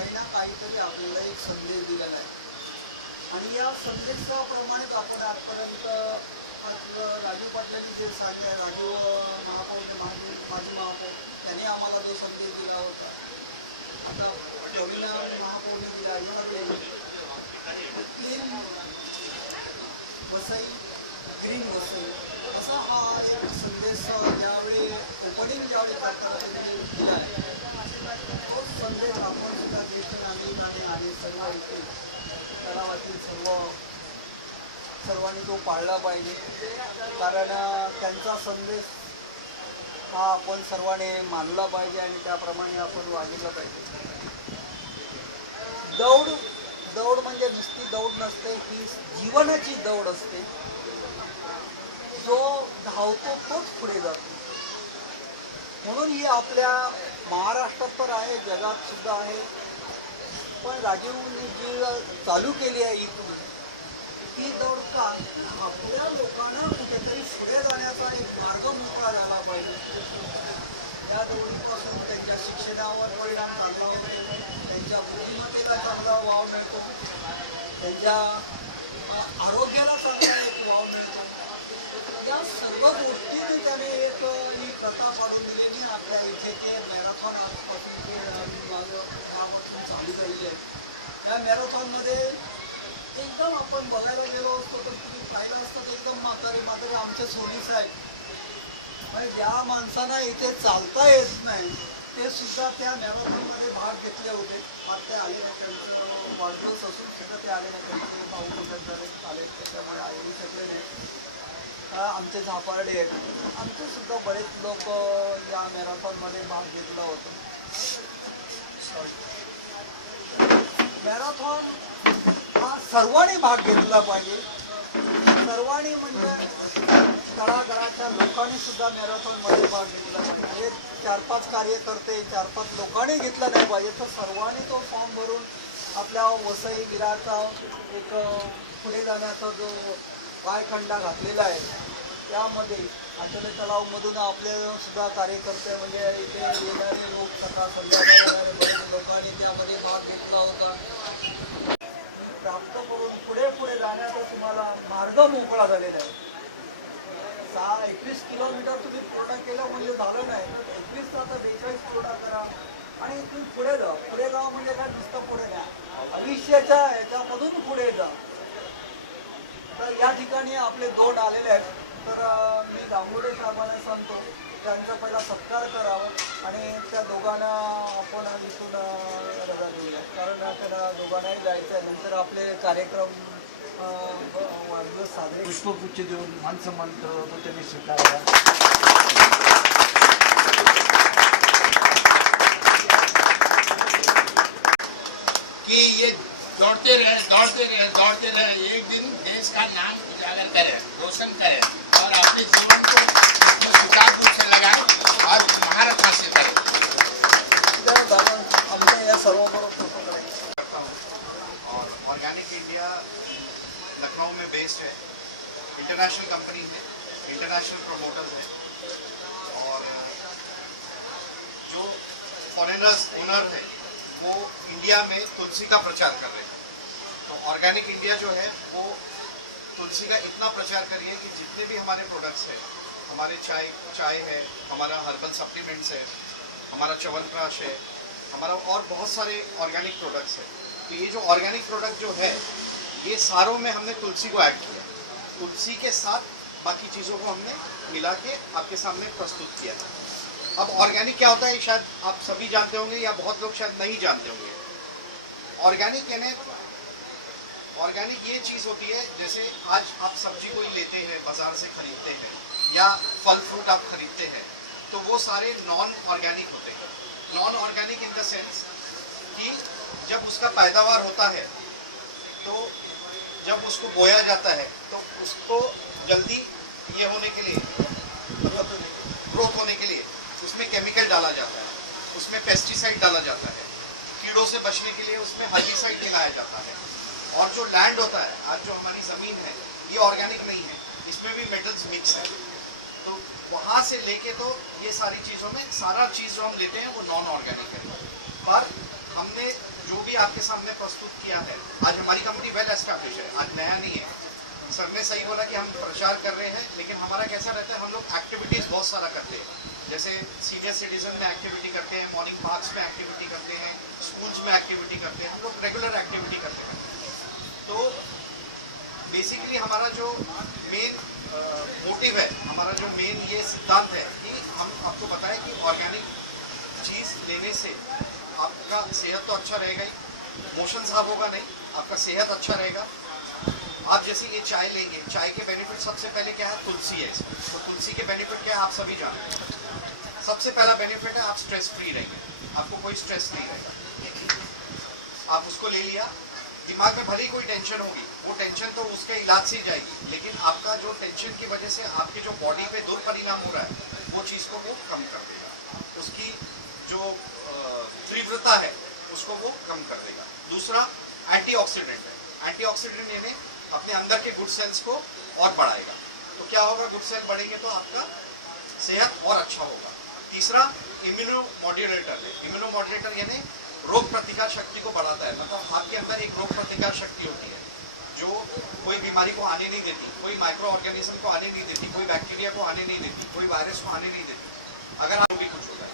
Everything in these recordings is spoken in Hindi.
काही ना काहीतरी आपल्याला एक संदेश दिलेला आहे आणि या संदेशाप्रमाणेच आपण आजपर्यंत राजू पाटलांनी जे सांगितलं, राजू महापौर माजी महापौर त्यांनी आम्हाला जो संदेश दिला होता, आता प्रवीण महापौरने दिला क्लीन वसई, ग्रीन वसई, असा हा एक संदेश ज्यावेळी ओपनिंग ज्यावेळी त्यांनी दिला आहे, तोच संदेश आपण सुद्धा ज्येष्ठ नागरिकांनी आणि सर्व इथे तलावातील सर्वांनी तो पाळला पाहिजे. कारण त्यांचा संदेश हा आपण सर्वांनी मानला पाहिजे आणि त्याप्रमाणे आपण वागलं पाहिजे. दौड म्हणजे नुसती दौड नसते, ही जीवनाची दौड असते. जो धावतो तोच पुढे जातो. म्हणून ही आपल्या महाराष्ट्रात तर आहे, जगात सुद्धा आहे. पण राजीवनी जी चालू केली आहे इथून, ती दौड का आपल्या लोकांना कुठेतरी पुढे जाण्याचा एक मार्ग मोकळा झाला पाहिजे. त्या दौडीपासून त्यांच्या शिक्षणावर परिणाम चांगला होतो, त्यांच्या बुद्धिमत्तेला चांगला वाव मिळतो, त्यांच्या आरोग्याला चांगला एक वाव मिळतो. या सर्व गोष्टींनी त्याने एक ही प्रथा पाडून दिली. आपल्या इथे ते मॅरेथॉन आजपासून ते गावातून चालू झालेली आहे. या मॅरेथॉनमध्ये एकदम आपण बघायला गेलो असतो तर तुम्ही पाहिलं असतं एकदम म्हातारे आमचे सोनी साहेब, म्हणजे ज्या माणसांना इथे चालता येत नाही ते सुद्धा त्या मॅरेथॉनमध्ये भाग घेतले होते. आज ते आले नाही, त्यांचं वाढदिवस असून सुद्धा ते आले नाही, त्यांचे भाऊ कुटुंबात आले त्याच्यामुळे येऊ शकले नाही. आमचे झापारडे आहेत, आमचे सुद्धा बरेच लोक या मॅरेथॉनमध्ये भाग घेतला होता. मॅरेथॉन हा सर्वांनी भाग घेतला पाहिजे. सर्वांनी म्हणजे तळागाळाच्या लोकांनी सुद्धा मॅरेथॉनमध्ये भाग घेतला पाहिजे. 4-5 कार्यकर्ते 4-5 लोकांनी घेतला नाही पाहिजे, तर सर्वांनी तो फॉर्म भरून आपल्या वसई विराचा एक पुढे जाण्याचा जो पायखंडा घातलेला आहे, त्यामध्ये आचले तलावमधून आपले सुद्धा कार्यकर्ते म्हणजे इथे येणारे लोक, सकाळ संध्याकाळ येणारे बरेच लोकांनी त्यामध्ये भाग घेतला होता. प्राप्त करून पुढे जाण्याचा तुम्हाला मार्ग मोकळा झालेला आहे. 21 किलोमीटर तुम्ही पूर्ण केलं म्हणजे झालं नाही, 21 आता 42 पूर्ण करा आणि तुम्ही पुढे जा म्हणजे काय नुसतं पुढे द्या, भविष्याच्या ह्याच्यामधून पुढे जा. तर या ठिकाणी आपले 2 आलेले आहेत, तर मी गांगुडे साहेबांना सांगतो त्यांचा पहिला सत्कार करावा आणि त्या दोघांना आपण इथून रजा देऊया, कारण त्यांना दोघांनाही जायचं आहे. नंतर आपले कार्यक्रम वाढदिवस साजरे पुष्पगुच्छ देऊन मानसन्मान तो त्यांनी स्वीकारला. कि ये दौड़ते रहे, एक दिन देश का नाम उजागर करें, रोशन करें और अपने जीवन को सुचारू रूप से लगाएं और महारत हासिल करें. आमच्या या सर्वांबरोबर और ऑर्गेनिक इंडिया लखनऊ में बेस्ड है, इंटरनेशनल कंपनी है, इंटरनेशनल प्रोमोटर्स है और जो फॉरेनर्स ओनर है वो इंडिया में तुलसी का प्रचार कर रहे हैं. तो ऑर्गेनिक इंडिया जो है वो तुलसी का इतना प्रचार करिए कि जितने भी हमारे प्रोडक्ट्स हैं, हमारे चाय है, हमारा हर्बल सप्लीमेंट्स है, हमारा च्यवनप्राश है, हमारा और बहुत सारे ऑर्गेनिक प्रोडक्ट्स हैं. तो ये जो ऑर्गेनिक प्रोडक्ट जो है ये सारों में हमने तुलसी को ऐड किया. तुलसी के साथ बाकी चीज़ों को हमने मिला के आपके सामने प्रस्तुत किया. अब ऑर्गेनिक क्या होता है शायद आप सभी जानते होंगे या बहुत लोग शायद नहीं जानते होंगे. ऑर्गेनिक यानी ऑर्गेनिक ये चीज़ होती है, जैसे आज आप सब्जी कोई लेते हैं बाज़ार से खरीदते हैं या फल फ्रूट आप खरीदते हैं, तो वो सारे नॉन ऑर्गेनिक होते हैं. Non organic in the sense कि जब उसका पैदावार होता है तो जब उसको बोया जाता है तो उसको जल्दी ये होने के लिए, मतलब ग्रोथ होने के लिए उसमें केमिकल डाला जाता है, उसमें पेस्टिसाइड डाला जाता है, कीड़ों से बचने के लिए उसमें हर्बिसाइड मिलाया जाता है. और जो लैंड होता है, आज जो हमारी ज़मीन है, ये ऑर्गेनिक नहीं है, इसमें भी मेटल्स मिक्स है. तो वहाँ से लेके तो ये सारी चीज़ों में सारा चीज़ जो हम लेते हैं वो नॉन ऑर्गेनिक है. पर हमने जो भी आपके सामने प्रस्तुत किया है, आज हमारी कंपनी वेल एस्टैब्लिश है, आज नया नहीं है। सर ने सही बोला कि हम प्रचार कर रहे हैं, लेकिन हमारा कैसा रहता है, हम लोग एक्टिविटीज़ बहुत सारा करते हैं। जैसे सीनियर सिटीजन में एक्टिविटी करते हैं, मॉर्निंग पार्क्स में एक्टिविटी करते हैं, स्कूल्स में एक्टिविटी करते हैं, हम लोग रेगुलर एक्टिविटी करते हैं। तो बेसिकली हमारा जो मेन मोटिव है, हमारा जो मेन ये सिद्धांत है कि हम आपको बताएं कि ऑर्गेनिक चीज़ लेने से आपका सेहत तो अच्छा रहेगा ही, मोशन साफ होगा नहीं, आपका सेहत अच्छा रहेगा। आप जैसे ये चाय लेंगे, चाय के बेनिफिट सबसे पहले क्या है, तुलसी है इसमें। तो तुलसी के बेनिफिट क्या है आप सभी जानते हैं। सबसे पहला बेनिफिट है आप स्ट्रेस फ्री रहेंगे, आपको कोई स्ट्रेस नहीं रहेगा। आप उसको ले लिया, दिमाग में भले ही कोई टेंशन होगी, वो टेंशन तो उसके इलाज से ही जाएगी, लेकिन आपका जो टेंशन की वजह से आपके जो बॉडी पे दुष्परिणाम हो रहा है, वो चीज़ को वो कम कर देगा। उसकी जो तीव्रता है उसको वो कम कर देगा। दूसरा एंटीऑक्सीडेंट है। एंटीऑक्सीडेंट यानी अपने अंदर के गुड सेल्स को और बढ़ाएगा। तो क्या होगा, गुड सेल बढ़ेंगे तो आपका सेहत और अच्छा होगा। तीसरा इम्यूनो मॉड्यूलेटर है। इम्यूनो मॉड्यूलेटर यानी रोग प्रतिकार शक्ति को बढ़ाता है। मतलब आपके अंदर एक रोग प्रतिकार शक्ति होती है जो कोई बीमारी को आने नहीं देती, कोई माइक्रो ऑर्गेनिज्म को आने नहीं देती, कोई बैक्टीरिया को आने नहीं देती, कोई वायरस को आने नहीं देती। अगर आप भी कुछ होता है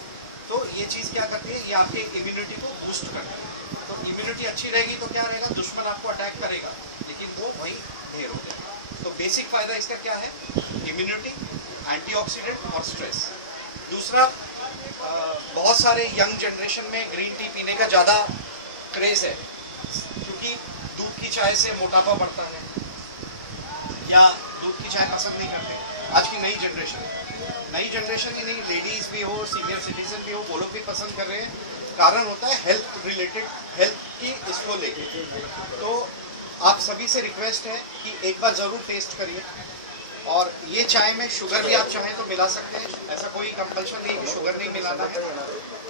तो ये चीज़ क्या करती है, ये आपके इम्यूनिटी को बूस्ट करती है। तो इम्यूनिटी अच्छी रहेगी तो क्या रहेगा, दुश्मन आपको अटैक करेगा लेकिन वो वही ढेर हो जाएगा। तो बेसिक फ़ायदा इसका क्या है, इम्यूनिटी, एंटीऑक्सीडेंट और स्ट्रेस। दूसरा बहुत सारे यंग जनरेशन में ग्रीन टी पीने का ज़्यादा क्रेज़ है, क्योंकि दूध की चाय से मोटापा बढ़ता है या दूध की चाय पसंद नहीं करते। आज की नई जनरेशन ही नहीं, लेडीज़ भी हो, सीनियर सिटीजन भी हो, वो लोग भी पसंद कर रहे हैं। कारण होता है हेल्थ रिलेटेड, हेल्थ की इसको लेके। तो आप सभी से रिक्वेस्ट है कि एक बार ज़रूर टेस्ट करिए। और ये चाय में शुगर भी आप चाहें तो मिला सकते हैं, ऐसा कोई कंपल्शन नहीं कि शुगर नहीं मिलाना है।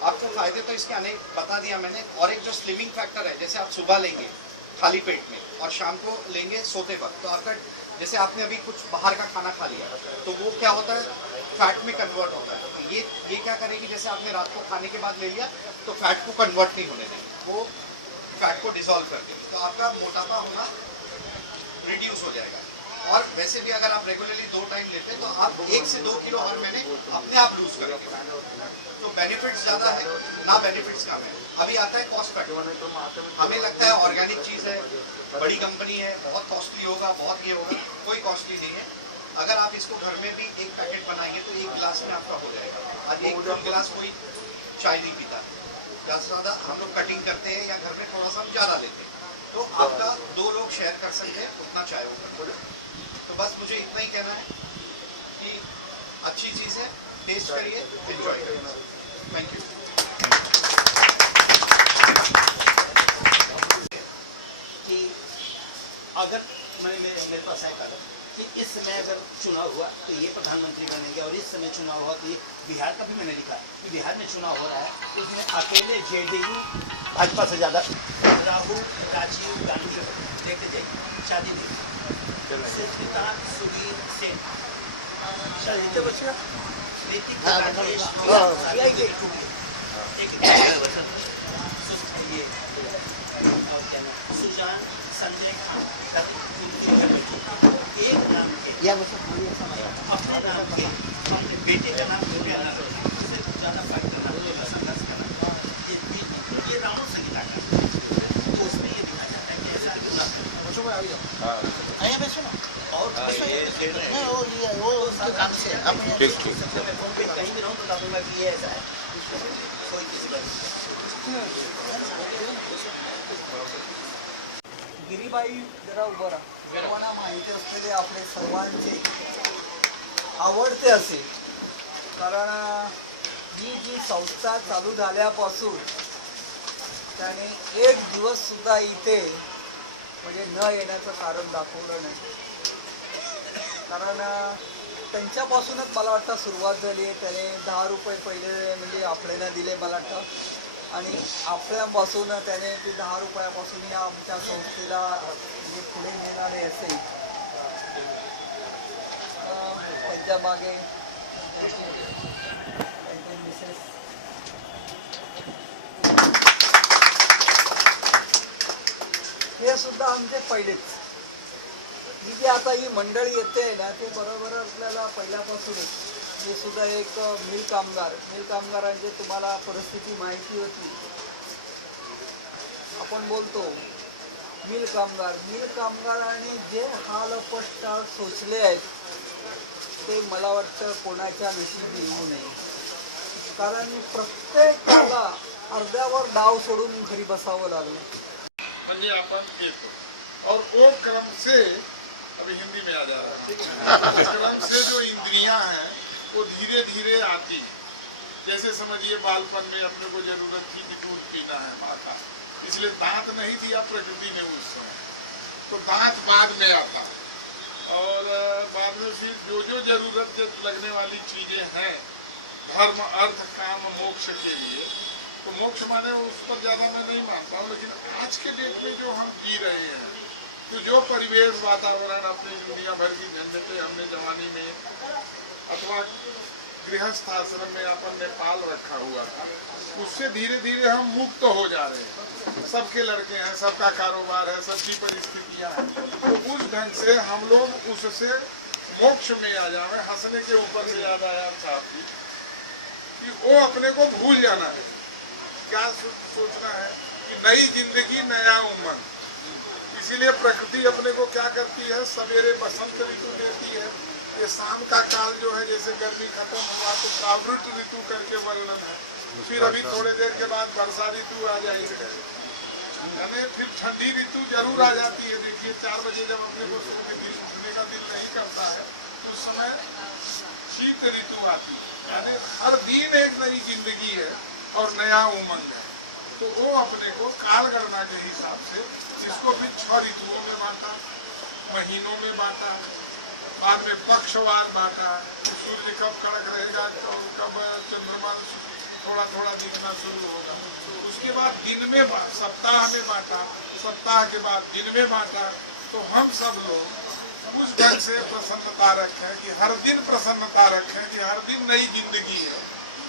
आपको फ़ायदे तो इसके अनेक बता दिया मैंने। और एक जो स्लिमिंग फैक्टर है, जैसे आप सुबह लेंगे खाली पेट में और शाम को लेंगे सोते वक्त, तो आपका जैसे आपने अभी कुछ बाहर का खाना खा लिया तो वो क्या होता है, फैट में कन्वर्ट होता है। तो ये क्या करेगी, जैसे आपने रात को खाने के बाद ले लिया तो फैट को कन्वर्ट नहीं होने देगी, वो फैट को डिसॉल्व कर देगी। तो आपका मोटापा होना रिड्यूस हो जाएगा। और वैसे भी अगर आप रेगुलरली 2 टाइम लेते हैं तो आप 1 से 2 किलो हर महीने अपने आप लूज करेंगे। तो बेनिफिट्स ज़्यादा है ना, बेनिफिट्स कम है। अभी आता है कॉस्ट फैक्टर। हमें लगता है ऑर्गेनिक चीज़ है, बड़ी कंपनी है, बहुत कॉस्टली होगा, बहुत ये होगा। कोई कॉस्टली नहीं है। अगर आप इसको घर में भी एक पैकेट बनाएंगे तो 1 गिलास में आपका हो जाएगा। आज 1 गिलास कोई चाय नहीं पीता, ज़्यादा से ज़्यादा हम लोग कटिंग करते हैं या घर में थोड़ा सा हम ज़्यादा लेते हैं। तो आपका 2 लोग शेयर कर सकते हैं उतना चाय वो करते हैं। तो बस मुझे इतना ही कहना है कि अच्छी चीज़ है, टेस्ट करिए, एंजॉय करिए। Thank you. कि अगर मेरे पास है कदम कि इस समय अगर चुनाव हुआ तो ये प्रधानमंत्री बनेंगे, और इस समय चुनाव हुआ तो ये बिहार का भी मैंने लिखा कि बिहार में चुनाव हो रहा है तो इसमें अकेले जेडीयू भाजपा से ज़्यादा राहुल राजीव गांधी लेके जाएगी, शादी नहीं सुधीर सेन सुजान संजय खान एक नाम के अपने नाम के अपने बेटे का नाम ज़्यादा फैक्टर संघर्ष करना ये राउंड से गिला तो उसमें ये दिखा जाता है कि ऐसा और कहीं भी रहूँ तो कहूँगा कि ये ऐसा है, कोई किसी का गिरीबाई जरा उभं राहा. सर्वांना माहिती असलेले आपले सर्वांचे आवडते असे, कारण ही जी संस्था चालू झाल्यापासून त्याने एक दिवस सुद्धा इथे म्हणजे न येण्याचं कारण दाखवलं नाही. कारण त्यांच्यापासूनच मला वाटतं सुरुवात झाली आहे. त्याने 10 रुपये पहिले म्हणजे आपल्याला दिले मला वाटतं, आणि आपल्यापासून त्याने ती 10 रुपयापासून या आमच्या संस्थेला म्हणजे पुढे नेणारे असेल. त्यांच्या मागे त्यांचे मिसेस सुद्धा आमचे पहिलेच. ही जी आता ही मंडळी येते ना ते बरोबर आपल्याला पहिल्यापासूनच हे सुद्धा एक मिल कामगारांची तुम्हाला परिस्थिती माहिती होती. आपण बोलतो मिल कामगारांनी जे हाल कष्ट सोचले आहेत ते मला वाटतं कोणाच्या नशिबी येऊ नये. कारण प्रत्येकाला अर्ध्यावर डाव सोडून घरी बसावं लागलं. म्हणजे अपन येतो और वो क्रम से अभी हिंदी में आ जा रहा है क्रम से जो इंद्रियां हैं वो धीरे धीरे आती हैं. जैसे समझिए बालपन में अपने को जरूरत थी कि दूध पीना है माँ का, इसलिए दांत नहीं दिया प्रकृति ने उस समय, तो दांत बाद में आता और बाद में फिर जो जो जरूरत लगने वाली चीजें हैं धर्म अर्थ काम मोक्ष के लिए, तो मोक्ष माने उस पर ज्यादा मैं नहीं मानता हूँ. लेकिन आज के डेट में जो हम जी रहे हैं तो जो परिवेश वातावरण अपनी दुनिया भर की झंझटें हमने जवानी में अथवा गृहस्थ आश्रम में अपन ने पाल रखा हुआ था, उससे धीरे धीरे हम मुक्त हो जा रहे हैं. सबके लड़के हैं, सबका कारोबार है, सबकी परिस्थितियां हैं, तो उस ढंग से हम लोग उससे मोक्ष में आ जाए. हंसने के ऊपर से याद आया साहब जी कि वो अपने को भूल जाना है. क्या सोचना है कि नई जिंदगी नया उमंग. इसीलिए प्रकृति अपने को क्या करती है, सवेरे बसंत ऋतु देती है, ये शाम का काल जो है जैसे गर्मी खत्म हुआ तो कावृत ऋतु करके वर्णन है. फिर अभी थोड़े देर के बाद वर्षा ऋतु आ जाएगी, यानी फिर ठंडी ऋतु जरूर आ जाती है. देखिए 4 बजे जब अपने को उठने का दिल नहीं करता है उस समय शीत ऋतु आती है. यानी हर दिन एक नई जिंदगी है और नया उमंग है. तो वो अपने को काल गणना के हिसाब से इसको फिर 6 ऋतुओं में बांटा, महीनों में बांटा, बाद में पक्षवार बांटा. सूर्य कब कड़क रहेगा तो कब चंद्रमा थोड़ा थोड़ा दिखना शुरू होगा. तो उसके बाद दिन में सप्ताह में बांटा, सप्ताह के बाद दिन में बांटा. तो हम सब लोग उस ढंग से प्रसन्नता रखें कि हर दिन प्रसन्नता रखें कि हर दिन नई जिंदगी है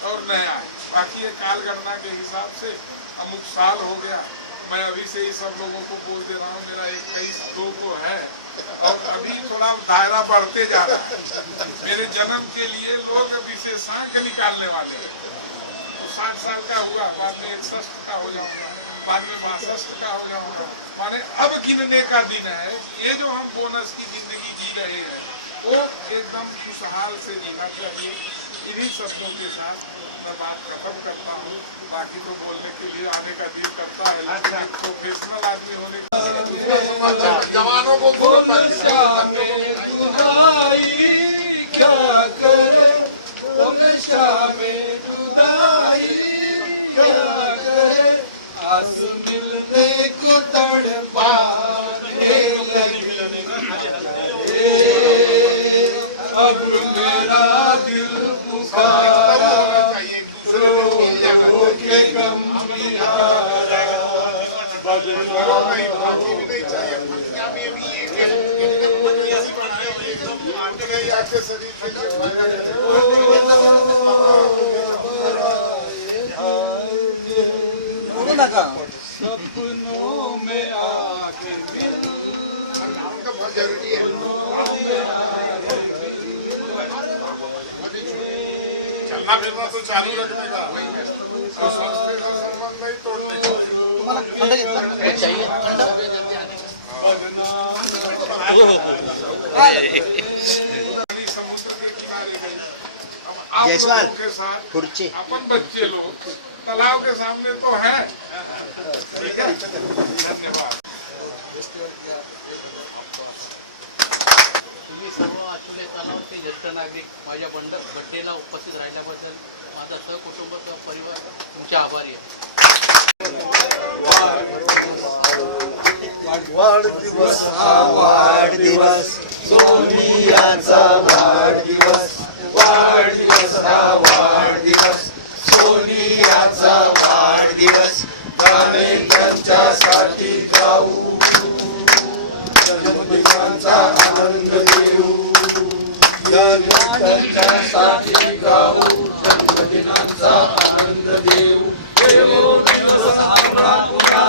और नया है. बाकी ये काल गणना के हिसाब से अमुक साल हो गया. मैं अभी से ही सब लोगों को बोल दे रहा हूँ, मेरा 21-2 को है और अभी थोड़ा दायरा बढ़ते जा रहा है. मेरे जन्म के लिए लोग विशेषांक निकालने वाले हैं. तो 60 साल का हुआ, बाद में 61 का हो जाऊंगा, बाद में 62 का हो जाऊंगा. माने अब गिनने का दिन है. ये जो हम बोनस की जिंदगी जी रहे हैं वो एकदम खुशहाल से जीना चाहिए. इन्हीं शब्दों के साथ मैं बात खत्म करता हूँ. बाकी तो बोलने के लिए आने का दिल करता है, लेकिन एक प्रोफेशनल आदमी होने का जवानों को क्या करे क्या करे आस मिलने को तड़पाने अब मेरा दिल पुकारा रो के गम निहारा नहीं चाहिए. के शरीर पे बोलो नका सपनों में आके मिल का बहुत जरूरी है. चलना फिरना तो चालू रखने का और संस्थे का संबंध नहीं तोड़ने का. तुम्हाला थंड घेतला चाहिए समुद्र के किनारे गए. जयसवाल, के साथ खुर्ची अपन बच्चे लोग तालाब के सामने तो है. ठीक है, धन्यवाद. तुम्ही सर्व आचुले तलाव ते ज्येष्ठ नागरिक माझ्या बड्डेला उपस्थित राहिल्याबद्दल माझा सहकुटुंब परिवार तुमचे आभारी आहे. वाढदिवस हा वाढदिवस सोनियाचा वाढदिवस वाढदिवस हा वाढदिवस सोनियाचा वाढदिवस गाणे त्यांच्यासाठी गाऊ जन्मदिनाचा आनंद घेऊ त्यांच्यासाठी गाऊ जन्मदिनाचा आनंद घेऊ देवो दिवस आपला पुरा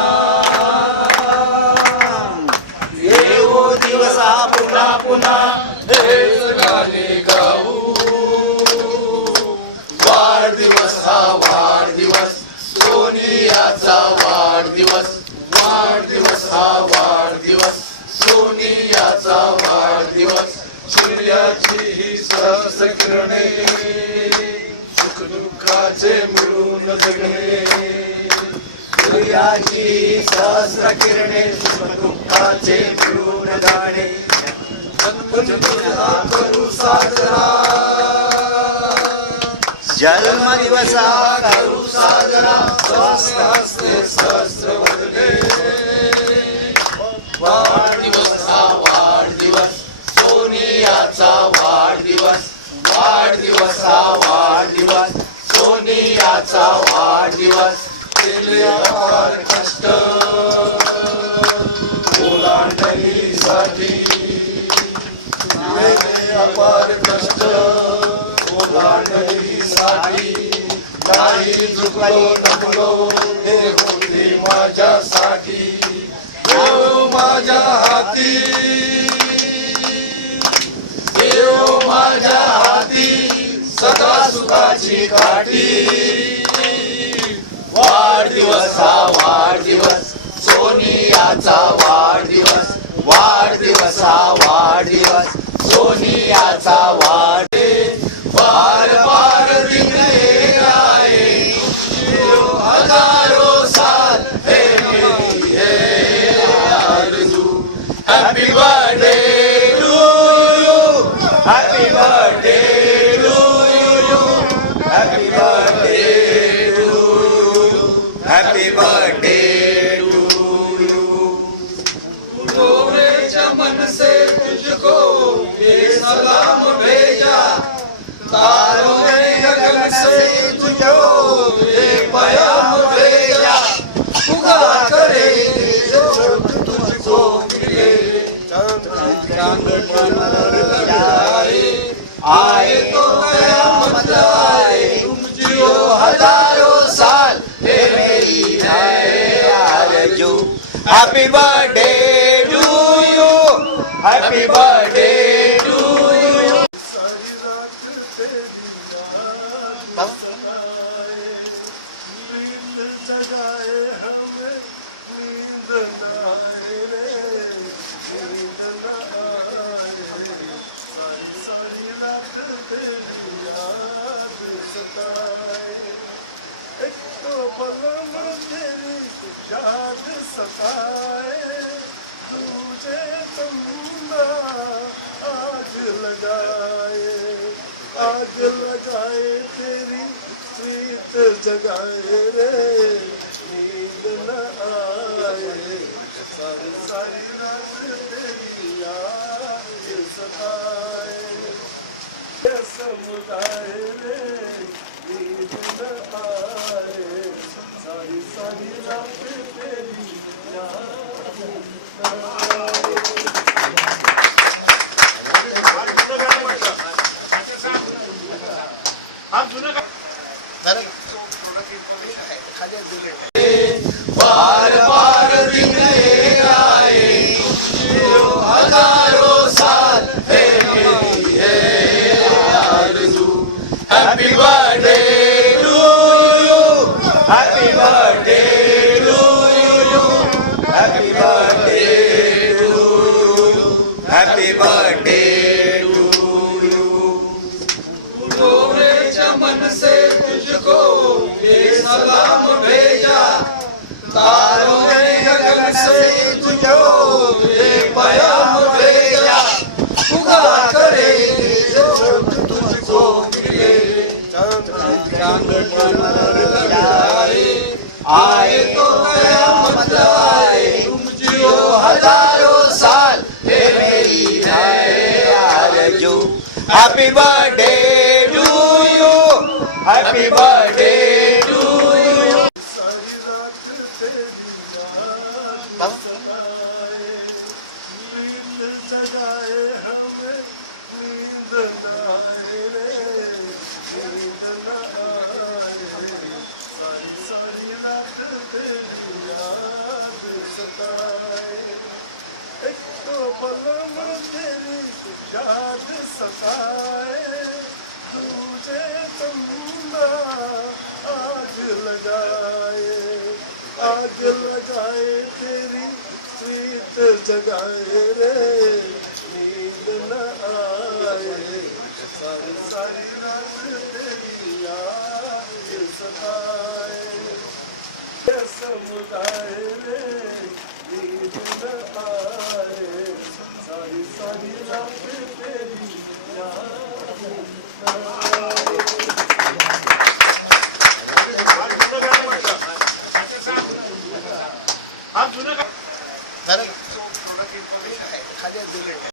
पुन्हा पुन्हा हेच गाणे गाऊ. वाढदिवस हा वाढदिवस सोनियाचा वाढदिवस. वाढदिवस हा वाढदिवस सोनियाचा वाढदिवस. सूर्याची ही सहस्र किरणे सुखदुःखाचे मिळून जगणे. सूर्याची सहस्र किरणे सुखदुःखाचे मिळून जाणे. जन्मदिवसा करू साजरा. जन्मदिवसा करू साजरा. स्वस्त हस्ते सहस्र वदने. वाढदिवस हा वाढदिवस सोनियाचा वाढदिवस. वाढदिवस हा वाढदिवस सोनियाचा वाढदिवस. केले अपार कष्ट ओलांडणीसाठी. केले अपार कष्ट ओलांडणीसाठी. नाही चुकलो नकलो हे होते माझ्यासाठी. देव माझ्या हाती. देव माझ्या हाती सदा सुखाची काठी. वाढदिवस हा वाढदिवस सोनियाचा वाढदिवस. वाढदिवस हा वाढदिवस सोनियाचा वाढदिवस. बार बार दिन आए हजारों साल है मेरी है आरज़ू. Happy birthday to you. Happy birthday to you. Happy birthday to you. Happy birthday to you. गोरे चमन से तुझको ये सलाम भेजा. तारों ने गगन से तुझको ये पैगाम भेजा. खुदा करे जो तुझको मिले. चांद पर जाए आए तो कयामत आए. तुम जियो हजारों साल हे मेरी है आरज़ू. Happy birthday to you. Happy birthday to you. आग लगाए तेरी प्रीत जगाए रे. नींद न आए सारी सारी रात तेरी याद सताए. समुदाय रे नींद न आए सारी सारी रात तेरी याद सताए. बार बार दिन आए हजारों साल है मेरी है आरज़ू. Happy birthday to you. Happy birthday to you. Happy birthday to you. Happy birthday to you. गोरे चमन से तुझको ये सलाम भेजा. तारों ने गगन से तुझको ये पैगाम भेजा. खुदा करे जो तुझको मिले. चांद पर जाए आए तो कयामत आए. तुम जियो हजारों साल हे मेरी है आरज़ू. Happy birthday to you. Happy birthday to you. सारी रात तेरी याद सताए. नींद जगाए हमें नींद न आए रे. नींद न आए सारी सारी रात तेरी याद सताए. एक तो पलम तेरी याद सताए, तुझे तमन्ना आग लगाए, आग लगाए तेरी प्रीत जगाए रे, नींद न आए, सारी सारी रात तेरी याद सताए, ये समुदाय रे नींद न आए, सारी सारी रात